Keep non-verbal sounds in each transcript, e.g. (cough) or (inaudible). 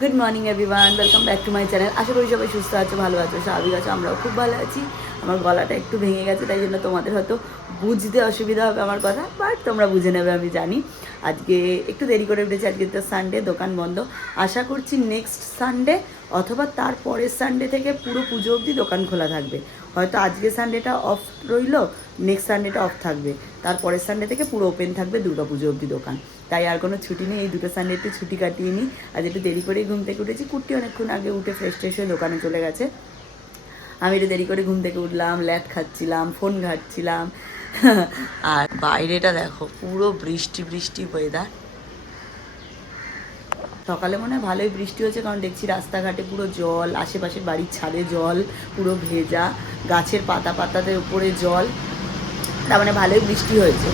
Good morning everyone welcome back to my channel আশা করি সবাই সুস্থ আছো, ভালো আছো, স্বাভাবিক আছো, আমরাও খুব ভালো আছি। আমার গলাটা একটু ভেঙে গেছে, তাই জন্য তোমাদের হয়তো বুঝতে অসুবিধা হবে আমার কথা বাট তোমরা বুঝে নেবে, আমি জানি। আজকে একটু দেরি করে উঠেছি, আজকে তো সানডে দোকান বন্ধ। আশা করছি নেক্সট সানডে অথবা তার পরের সানডে থেকে পুরো পুজো অবধি দোকান খোলা থাকবে। হয়তো আজকে সানডেটা অফ রইল নেক্সট সানডেটা অফ থাকবে। তারপরের সানডে থেকে পুরো ওপেন থাকবে দুর্গা পুজো অবধি দোকান। তাই আর কোনো ছুটি নেই। এই দুটো সানডে একটু ছুটি কাটিয়ে নিই আজ একটু দেরি করেই ঘুম থেকে উঠেছি। কুর্তি অনেকক্ষণ আগে উঠে ফ্রেশ ট্রেশ হয়ে দোকানে চলে গেছে। আমি একটু দেরি করে ঘুম থেকে উঠলাম ল্যাট খাচ্ছিলাম, ফোন ঘাটছিলাম। আর বাইরেটা দেখো, পুরো বৃষ্টি বৃষ্টি ওয়েদার সকালে মনে হয় ভালোই বৃষ্টি হয়েছে, কারণ দেখছি রাস্তাঘাটে পুরো জল, আশেপাশের বাড়ির ছাদে জল, পুরো ভেজা, গাছের পাতা পাতাদের উপরে জল। তার মানে ভালোই বৃষ্টি হয়েছে।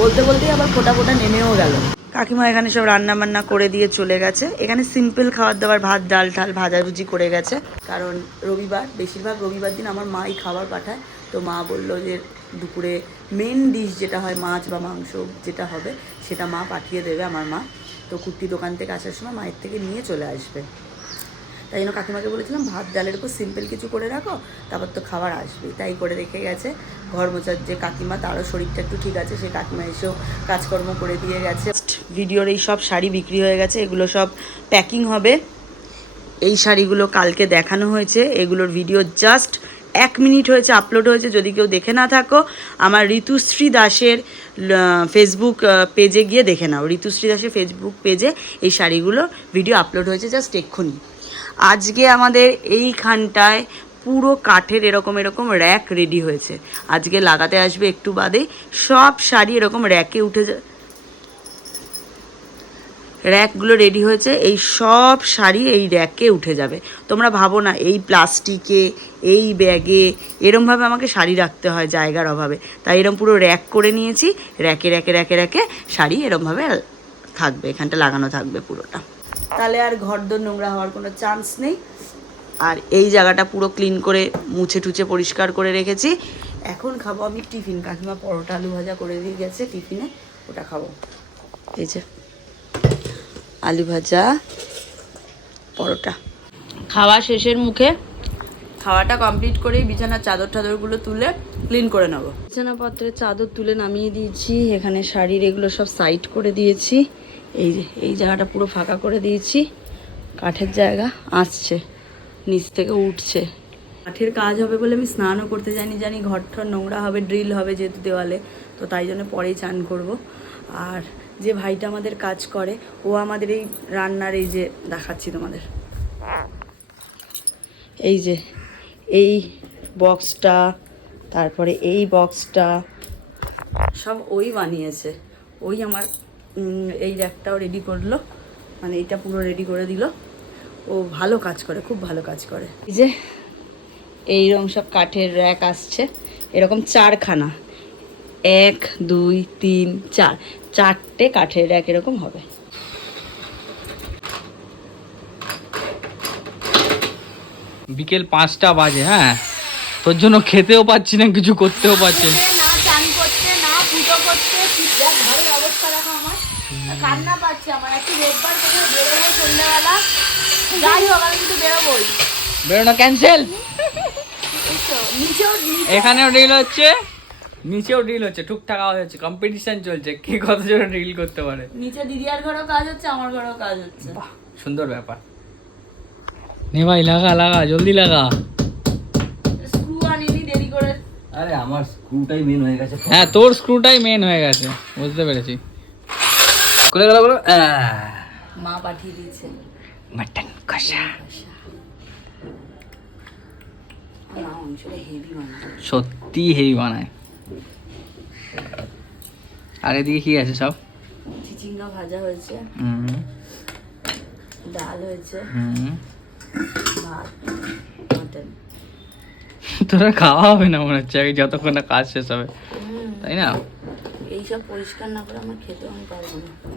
বলতে বলতেই আবার ফোটা ফোটা নেমেও গেল। কাকিমা এখানে সব রান্না বান্না করে দিয়ে চলে গেছে। এখানে সিম্পল খাবার দাবার, ভাত, ডাল ঠাল ভাজাভুজি করে গেছে। কারণ রবিবার, বেশিরভাগ রবিবার দিন আমার মাই খাবার পাঠায়। তো মা বলল যে দুপুরে মেন ডিশ যেটা হয় মাছ বা মাংস যেটা হবে, সেটা মা পাঠিয়ে দেবে আমার মা। তো কুর্তি দোকান থেকে আসার সময় মায়ের থেকে নিয়ে চলে আসবে। তাই জন্য কাকিমাকে বলেছিলাম, ভাত, ডালের উপর সিম্পল কিছু করে রাখো, তারপর তো খাবার আসবে। তাই করে রেখে গেছে। ঘর মোচার যে কাকিমা, তারও শরীরটা একটু ঠিক আছে। সে কাকিমা এসেও কাজকর্ম করে দিয়ে গেছে। ভিডিওর এই সব শাড়ি বিক্রি হয়ে গেছে, এগুলো সব প্যাকিং হবে। এই শাড়িগুলো কালকে দেখানো হয়েছে। এগুলোর ভিডিও জাস্ট এক মিনিট হয়েছে আপলোড হয়েছে। যদি কেউ দেখে না থাকো, আমার ঋতুশ্রী দাসের ফেসবুক পেজে গিয়ে দেখে নাও। ঋতুশ্রী দাসের ফেসবুক পেজে এই শাড়িগুলো ভিডিও আপলোড হয়েছে জাস্ট এক্ষুনি। আজকে আমাদের এইখানটায় পুরো কাঠের এরকম এরকম র্যাক রেডি হয়েছে। আজকে লাগাতে আসবে একটু বাদে সব শাড়ি এরকম র্যাকে উঠে যা র্যাকগুলো রেডি হয়েছে, এই সব শাড়ি এই র্যাকে উঠে যাবে। তোমরা ভাবো না, এই প্লাস্টিকে, এই ব্যাগে এরমভাবে আমাকে শাড়ি রাখতে হয় জায়গার অভাবে। তাই এরম পুরো র্যাক করে নিয়েছি, র্যাকে র্যাকে র্যাকে র্যাকে শাড়ি এরমভাবে থাকবে, এখানটা লাগানো থাকবে পুরোটা। তাহলে আর ঘরদোর নোংরা হওয়ার কোনো চান্স নেই। আর এই জায়গাটা পুরো ক্লিন করে মুছে টুছে পরিষ্কার করে রেখেছি। এখন খাব আমি টিফিন কাকিমা পরোটা, আলু ভাজা করে দিয়ে গেছে টিফিনে ওটা খাব। এই যে, আলু ভাজা, পরোটা। খাওয়া শেষের মুখে খাওয়াটা কমপ্লিট করেই বিছানার চাদর টাদরগুলো তুলে ক্লিন করে নেব। বিছানাপত্রের চাদর তুলে নামিয়ে দিয়েছি, এখানে শাড়ির এগুলো সব সাইড করে দিয়েছি। এই যে, এই জায়গাটা পুরো ফাঁকা করে দিয়েছি। কাঠের জায়গা আসছে, নিচ থেকে উঠছে। কাঠের কাজ হবে বলে আমি স্নানও করতে জানি জানি ঘর ঠর নোংরা হবে, ড্রিল হবে যেহেতু দেওয়ালে, তো তাই জন্য পরেই চান করব। আর যে ভাইটা আমাদের কাজ করে, ও আমাদের এই রান্নার এই যে দেখাচ্ছি তোমাদের। এই যে, এই বক্সটা, তারপরে এই বক্সটা, সব ওই বানিয়েছে। ওই আমার এই র্যাকটাও রেডি করল। মানে এইটা পুরো রেডি করে দিল। ও ভালো কাজ করে, খুব ভালো কাজ করে। এই যে এইরকম সব কাঠের র্যাক আসছে। এরকম চারখানা। এক, দুই, তিন, চার। চারটে কাঠের র্যাক এরকম হবে। বিকেল পাঁচটা বাজে হ্যাঁ? তোর জন্য খেতেও পাচ্ছি না, কিছু করতেও পারছি না। না চান করতে না পুজো করতে দেখ ঘরের অবস্থা দেখো আমার। কান্না পাচ্ছে আমার। একটু রোববার থেকে বেরোবো সন্ধ্যাবেলা। যাই হোক আমি কিন্তু বেরোবোই। বেরোনো ক্যান্সেল নিচেও এখানেও ডিল হচ্ছে নিচেও ডিল হচ্ছে টুকটাক আওয়াজ হচ্ছে কম্পিটিশন চলছে কে কত জন ডিল করতে পারে। নিচে দিদিয়ার ঘরেও কাজ হচ্ছে আমার ঘরেও কাজ হচ্ছে। বাহ সুন্দর ব্যাপার। নে ভাই লাগা লাগা জলদি লাগা। আরে আমার স্ক্রুটাই মেন হয়ে গেছে। হ্যাঁ তোর স্ক্রুটাই মেন হয়ে গেছে। বুঝতে পেরেছি। খুলে গেল বলো মা পাঠিয়ে দিয়েছে। মাটন কষা। সত্যি হেভি বানায়। আর এদিকে কি আছে সব? চিচিঙ্গা ভাজা হয়েছে। হুম। ডাল হয়েছে। হুম। ভাত মটন। তোরা খাওয়া হবে না মনে হচ্ছে আগে যতক্ষণ না কাজ শেষ হবে। তাই না? এইসব পরিষ্কার না করে আমার খেতেও আমি পারব না।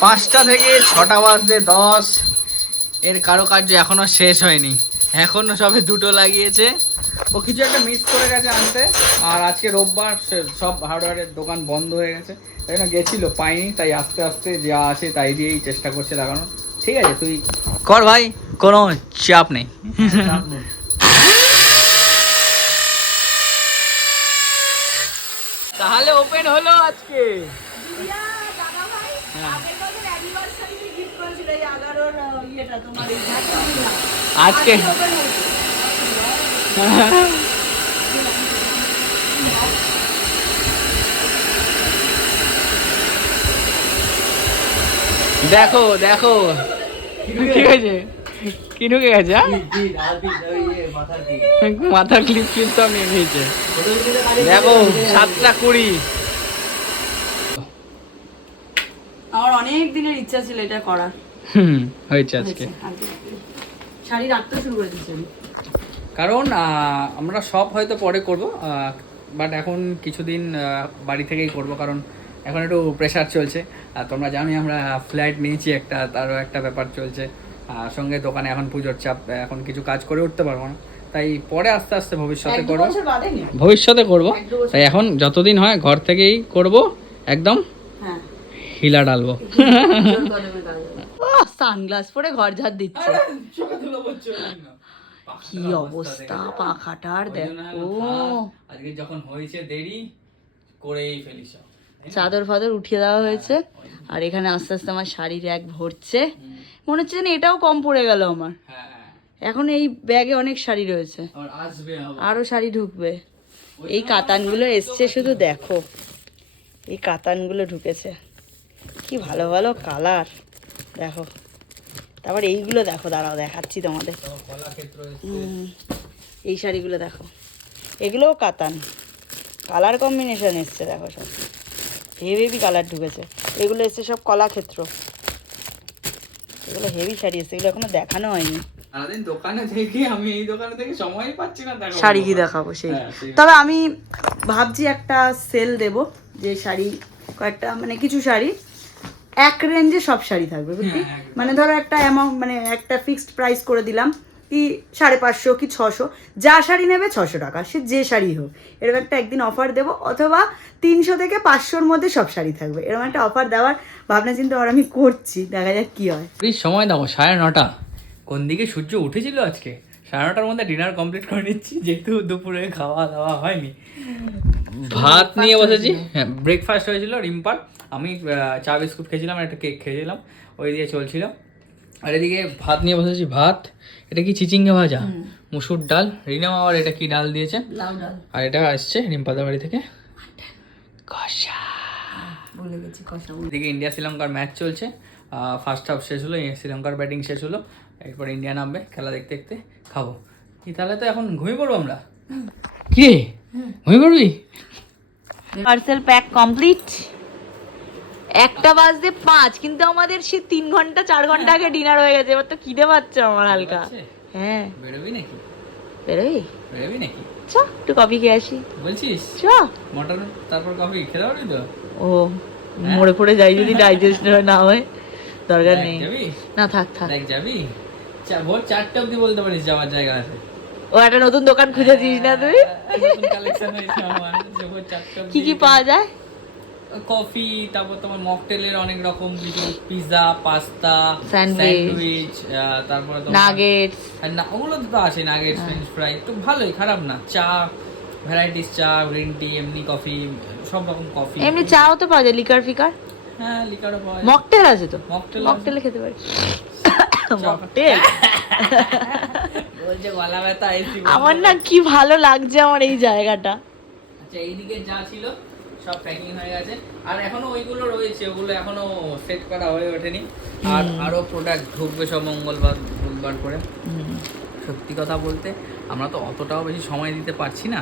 পাঁচটা থেকে ছটা বাজতে দশ। এর কারুকার্য এখনও শেষ হয়নি। এখনও সবে দুটো লাগিয়েছে। ও কিছু একটা মিস করে গেছে আনতে। আর আজকে রোববার সে- সব হার্ডওয়্যারের দোকান বন্ধ হয়ে গেছে। তাই না গেছিল পাইনি। তাই আস্তে আস্তে যা আসে তাই দিয়েই চেষ্টা করছে লাগানো ঠিক আছে তুই কর ভাই। কোনো চাপ নেই। তাহলে ওপেন হলো আজকে। আজকে। দেখো দেখো। কি হয়েছে কি ঢুকে গেছে? মাথার ক্লিপ ক্লিপ সব নিয়ে নিয়েছে দেখো সাতটা কুড়ি। আমার অনেক দিনের ইচ্ছা ছিল এটা করার। হুম হয়েছে আজকে। শাড়ি রাখতে শুরু করে আমি। কারণ আহ, আমরা সব হয়তো পরে করব বাট এখন কিছুদিন বাড়ি থেকেই করব কারণ এখন একটু প্রেশার চলছে। আর তোমরা জানোই আমরা ফ্ল্যাট নিয়েছি একটা তারও একটা ব্যাপার চলছে। সঙ্গে দোকানে এখন পুজোর চাপ এখন কিছু কাজ করে উঠতে পারব না। তাই পরে আস্তে আস্তে ভবিষ্যতে করব। ভবিষ্যতে করব। তাই এখন যতদিন হয় ঘর থেকেই করব একদম হ্যাঁ। হিলা ডালবো। সানগ্লাস পরে ঘর ঝাড় দিচ্ছে। কি অবস্থা পাখাটার দেখো আজকে যখন হয়েছে দেরি করেই ফেলিস। চাদর ফাদর উঠিয়ে দেওয়া হয়েছে। আর এখানে আস্তে আস্তে আমার শাড়ির এক ভরছে। মনে হচ্ছে যেন এটাও কম পড়ে গেল আমার। হ্যাঁ এখন এই ব্যাগে অনেক শাড়ি রয়েছে। আর আসবে আবার। আরও শাড়ি ঢুকবে। এই কাতানগুলো এসছে শুধু দেখো। এই কাতানগুলো ঢুকেছে। কি ভালো ভালো কালার। দেখো। তারপর এইগুলো দেখো দাঁড়াও দেখাচ্ছি তোমাদের। এই শাড়িগুলো দেখো। এগুলোও কাতান। কালার কম্বিনেশন এসছে দেখো সব। হেভি হেভি কালার ঢুকেছে। এগুলো এসছে সব কলাক্ষেত্র। এগুলো হেভি শাড়ি এসছে এগুলো এখনও দেখানো হয়নি। সারাদিন দোকানে থেকে আমি এই দোকানে থেকে সময় পাচ্ছি না দেখো শাড়ি কি দেখাবো সেই। হ্যাঁ, তবে আমি ভাবছি একটা সেল দেব যে শাড়ি কয়েকটা মানে কিছু শাড়ি এক রেঞ্জে সব শাড়ি থাকবে বুঝলি? হ্যাঁ, মানে ধরো একটা অ্যামাউন্ট মানে একটা ফিক্সড প্রাইস করে দিলাম কি সাড়ে পাঁচশো কি ছশো? যা শাড়ি নেবে ছশো টাকা। সে যে শাড়ি হোক। এরকম একটা একদিন অফার দেবো অথবা তিনশো থেকে পাঁচশোর মধ্যে সব শাড়ি থাকবে। এরকম একটা অফার দেওয়ার ভাবনা চিন্তা আর আমি করছি। দেখা যাক কি হয়। প্লিজ সময় দাও সাড়ে নটা। কোন দিকে সূর্য উঠেছিল আজকে? সাড়ে নটার মধ্যে ডিনার কমপ্লিট করে নিচ্ছি যেহেতু দুপুরে খাওয়া দাওয়া হয়নি। ভাত নিয়ে বসেছি। হ্যাঁ ব্রেকফাস্ট হয়েছিল রিম্পার। আমি চা বিস্কুট খেয়েছিলাম একটা কেক খেয়েছিলাম। ওই দিয়ে চলছিল। আর এদিকে ভাত নিয়ে বসেছি ভাত। এটা কি চিচিঙ্গা ভাজা? মুসুর ডাল। রিনাম আবার এটা কি ডাল দিয়েছে? আর এটা আসছে রিম্পাদার বাড়ি থেকে। কষা। বলে গেছি কথা এদিকে ইন্ডিয়া শ্রীলঙ্কার ম্যাচ চলছে। ফার্স্ট হাফ শেষ হলো শ্রীলঙ্কার ব্যাটিং শেষ হলো। এরপর ইন্ডিয়া নামবে খেলা দেখতে দেখতে খাব। কি তাহলে তো এখন ঘুমিয়ে পড়ব আমরা? কি ঘুমিয়ে পড়বি? পার্সেল প্যাক কমপ্লিট একটা বাজতে পাঁচ কিন্তু আমাদের সে তিন ঘণ্টা চার ঘণ্টা আগে ডিনার হয়ে গেছে। এবার তো খিদে পাচ্ছে আমার হালকা। হ্যাঁ। বেরোবি নাকি? বেরোই বেরোবি নাকি? চ একটু কফি খেয়ে আসি। বলছিস? চ। মটন তারপর কফি খেতে পারবি তো? ও মরে পড়ে যাই যদি ডাইজেস্ট না হয় দরকার নেই। না থাক থাক। দেখ যাবি? ভোর চারটে অব্দি বলতে পারিস যাওয়ার জায়গা আছে। ও একটা নতুন দোকান খুঁজেছিস না তুই? নতুন কালেকশন হয়েছে আমার যে ভোর চারটে কি কি পাওয়া যায়? কফি তারপর তোমার মকটেলের অনেক রকম পিৎজা পাস্তা স্যান্ডউইচ তারপরে নাগেটস না ওগুলো তো আসে নাগেটস ফ্রেঞ্চ ফ্রাই তো ভালোই খারাপ না চা ভ্যারাইটিস চা গ্রিন টি এমনি কফি সব রকম কফি এমনি চাও তো পাওয়া যায় লিকার ফিকার হ্যাঁ লিকারও পাওয়া যায়। মকটেল আছে তো? মকটেল মকটেলে খেতে পারি। মকটেল? বলছে গলা ব্যথা আমার না কি ভালো লাগছে আমার এই জায়গাটা। আচ্ছা এইদিকে যা ছিল সব প্যাকিং হয়ে গেছে। আর এখনও ওইগুলো রয়েছে ওগুলো এখনও সেট করা হয়ে ওঠেনি। আর আরও প্রোডাক্ট ঢুকবে সব মঙ্গলবার বুধবার করে। সত্যি কথা বলতে আমরা তো অতটাও বেশি সময় দিতে পারছি না।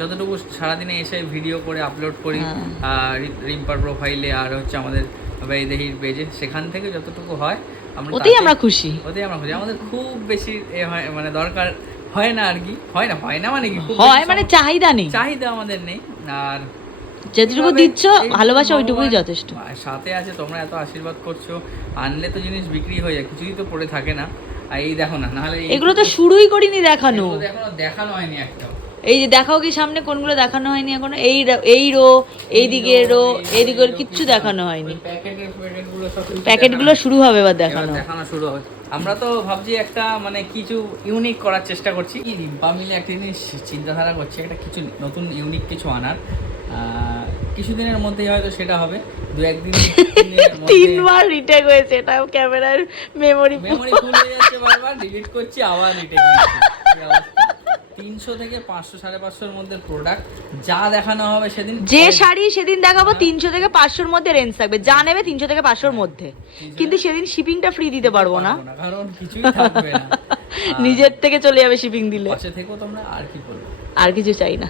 যতটুকু সারাদিনে এসে ভিডিও করে আপলোড করি আহ, রিম্পার প্রোফাইলে আর হচ্ছে আমাদের বেদেহির পেজে সেখান থেকে যতটুকু হয় আমরা ওতেই আমরা খুশি। ওতেই আমরা খুশি। আমাদের খুব বেশি এ হয় মানে দরকার হয় না আর কি। হয় না হয় না মানে কি? হয় মানে চাহিদা নেই। চাহিদা আমাদের নেই। আর যেটুকু দিচ্ছ ভালোবাসা ওইটুকুই যথেষ্ট। সাথে আছে তোমরা এত আশীর্বাদ করছ আনলে তো জিনিস বিক্রি হয়ে যায় কিছুই তো পড়ে থাকে না। আর এই দেখো না নাহলে এগুলো তো শুরুই করিনি দেখানো। এখনও দেখানো হয়নি একটাও। এই যে দেখাও কি সামনে কোনগুলো দেখানো হয়নি এখনও? এই এই রো এই দিকের রো এই দিকের কিচ্ছু দেখানো হয়নি। প্যাকেটের প্যাকেটগুলো সব প্যাকেটগুলো শুরু হবে এবার দেখানো। দেখানো শুরু হবে। আমরা তো ভাবছি একটা মানে কিছু ইউনিক করার চেষ্টা করছি। কি রিম্পা মিলে একটা জিনিস চিন্তাধারা করছি একটা কিছু নতুন ইউনিক কিছু আনার। কিছুদিনের মধ্যেই হয়তো সেটা হবে। দু একদিন (laughs) তিনবার রিটেক হয়েছে এটাও ক্যামেরার মেমোরি মেমোরি ফুল হয়ে যাচ্ছে বারবার ডিলিট করছি আবার রিটেক তিনশো থেকে পাঁচশো সাড়ে পাঁচশোর মধ্যে প্রোডাক্ট যা দেখানো হবে সেদিন যে শাড়ি সেদিন দেখাবো তিনশো থেকে পাঁচশোর মধ্যে রেঞ্জ থাকবে। যা নেবে তিনশো থেকে পাঁচশোর মধ্যে। কিন্তু সেদিন শিপিংটা ফ্রি দিতে পারব না। কারণ কিছুই থাকবে না। (laughs) নিজের থেকে চলে যাবে শিপিং দিলে। থেকেও তোমরা আর কি করবে? আর কিছু চাই না।